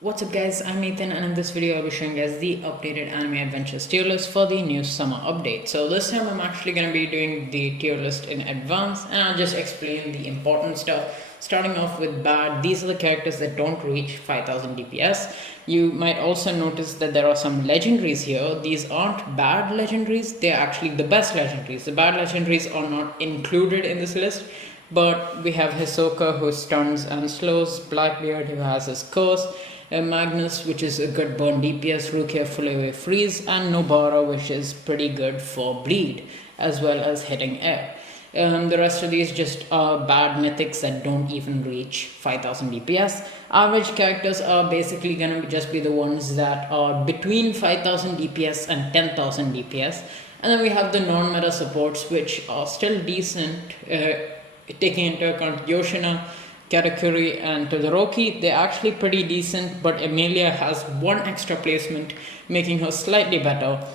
What's up guys, I'm Ethan and in this video I'll be showing you guys the updated anime adventures tier list for the new summer update. So this time I'm actually going to be doing the tier list in advance and I'll just explain the important stuff. Starting off with bad, these are the characters that don't reach 5000 DPS. You might also notice that there are some legendaries here. These aren't bad legendaries, they're actually the best legendaries. The bad legendaries are not included in this list. But we have Hisoka who stuns and slows, Blackbeard who has his curse, Magnus, which is a good burn DPS, Rukia full away freeze, and Nobara, which is pretty good for bleed as well as hitting air. The rest of these just are bad mythics that don't even reach 5000 DPS. Average characters are basically gonna just be the ones that are between 5000 DPS and 10,000 DPS. And then we have the non-meta supports, which are still decent. Taking into account Yoshina, Katakuri, and Todoroki, they're actually pretty decent, but Emilia has one extra placement, making her slightly better.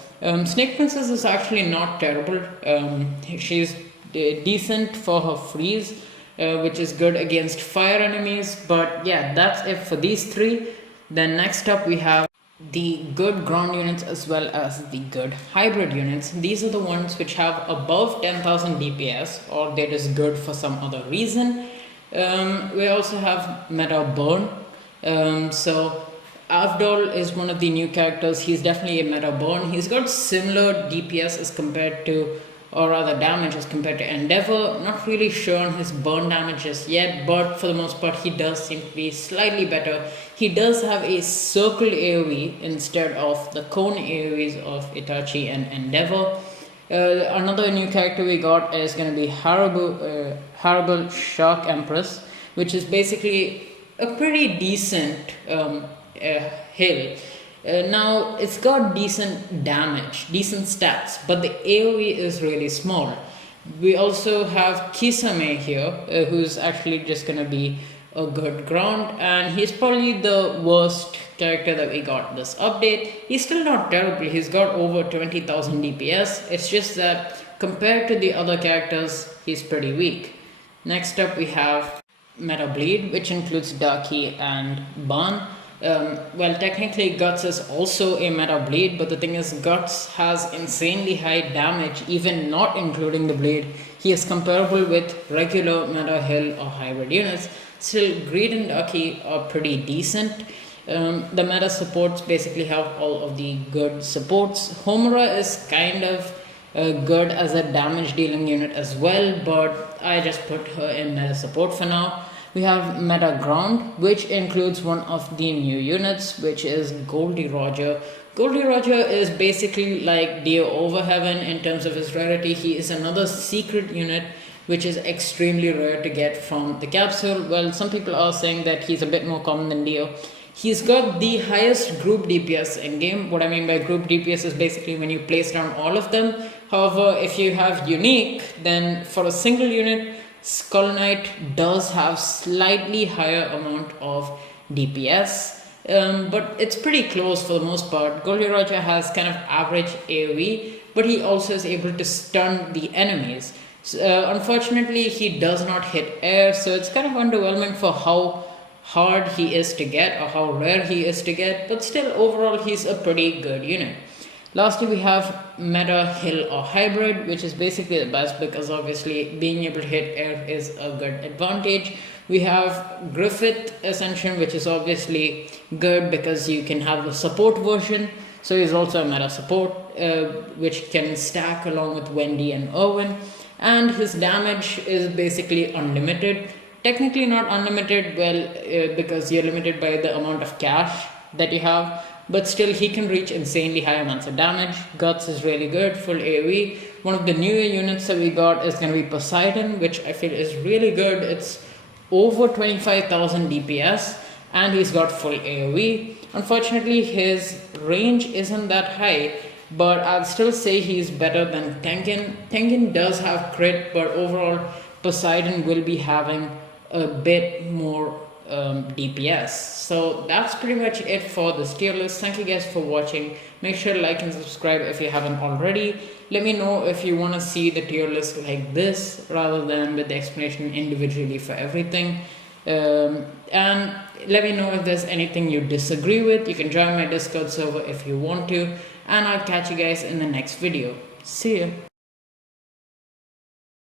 Snake Princess is actually not terrible. She's decent for her freeze, which is good against fire enemies, but yeah, that's it for these three. Then next up we have the good ground units as well as the good hybrid units. These are the ones which have above 10,000 DPS or they're just good for some other reason. We also have Meta Burn. So Avdol is one of the new characters. He's definitely a Meta Burn. He's got similar DPS as compared to, or rather damage as compared to Endeavor. Not really sure on his burn damage just yet, but for the most part he does seem to be slightly better. He does have a circle AoE instead of the cone AoEs of Itachi and Endeavor. Another new character we got is going to be Horrible Shark Empress, which is basically a pretty decent hill. Now it's got decent damage, decent stats, but the AoE is really small. We also have Kisame here, who's actually just gonna be a good ground, and he's probably the worst character that we got this update. He's still not terrible, he's got over 20,000 DPS, it's just that compared to the other characters, he's pretty weak. Next up we have Meta Bleed, which includes Daki and Ban. Well, technically Guts is also a Meta Bleed, but the thing is Guts has insanely high damage, even not including the Bleed. He is comparable with regular Meta Hill or hybrid units. Still, Greed and Daki are pretty decent. The meta supports basically have all of the good supports. Homura is kind of good as a damage dealing unit as well, but I just put her in meta support for now. We have Meta Ground, which includes one of the new units, which is Goldie Roger. Goldie Roger is basically like Dio Overheaven in terms of his rarity. He is another secret unit which is extremely rare to get from the capsule. Well, some people are saying that he's a bit more common than Dio. He's got the highest group DPS in game. What I mean by group DPS is basically when you place down all of them. However, if you have unique, then for a single unit, Skull Knight does have slightly higher amount of DPS, but it's pretty close for the most part. Goldie Roger has kind of average AoE, but he also is able to stun the enemies. Unfortunately, he does not hit air, so it's kind of underwhelming for how hard he is to get or how rare he is to get, but still overall he's a pretty good unit. Lastly, we have Meta Hill or Hybrid, which is basically the best because obviously being able to hit air is a good advantage. We have Griffith Ascension, which is obviously good because you can have a support version. So he's also a meta support, which can stack along with Wendy and Irwin. And his damage is basically unlimited. Technically not unlimited, well, because you're limited by the amount of cash that you have, but still he can reach insanely high amounts of damage. Guts is really good, full AoE. One of the newer units that we got is going to be Poseidon, which I feel is really good. It's over 25,000 DPS and he's got full AoE. Unfortunately, his range isn't that high, but I'd still say he's better than Tengen. Tengen does have crit, but overall Poseidon will be having a bit more DPS. So that's pretty much it for this tier list. Thank you guys for watching. Make sure to like and subscribe if you haven't already. Let me know if you want to see the tier list like this rather than with the explanation individually for everything. And let me know if there's anything you disagree with. You can join my Discord server if you want to, and I'll catch you guys in the next video. See ya.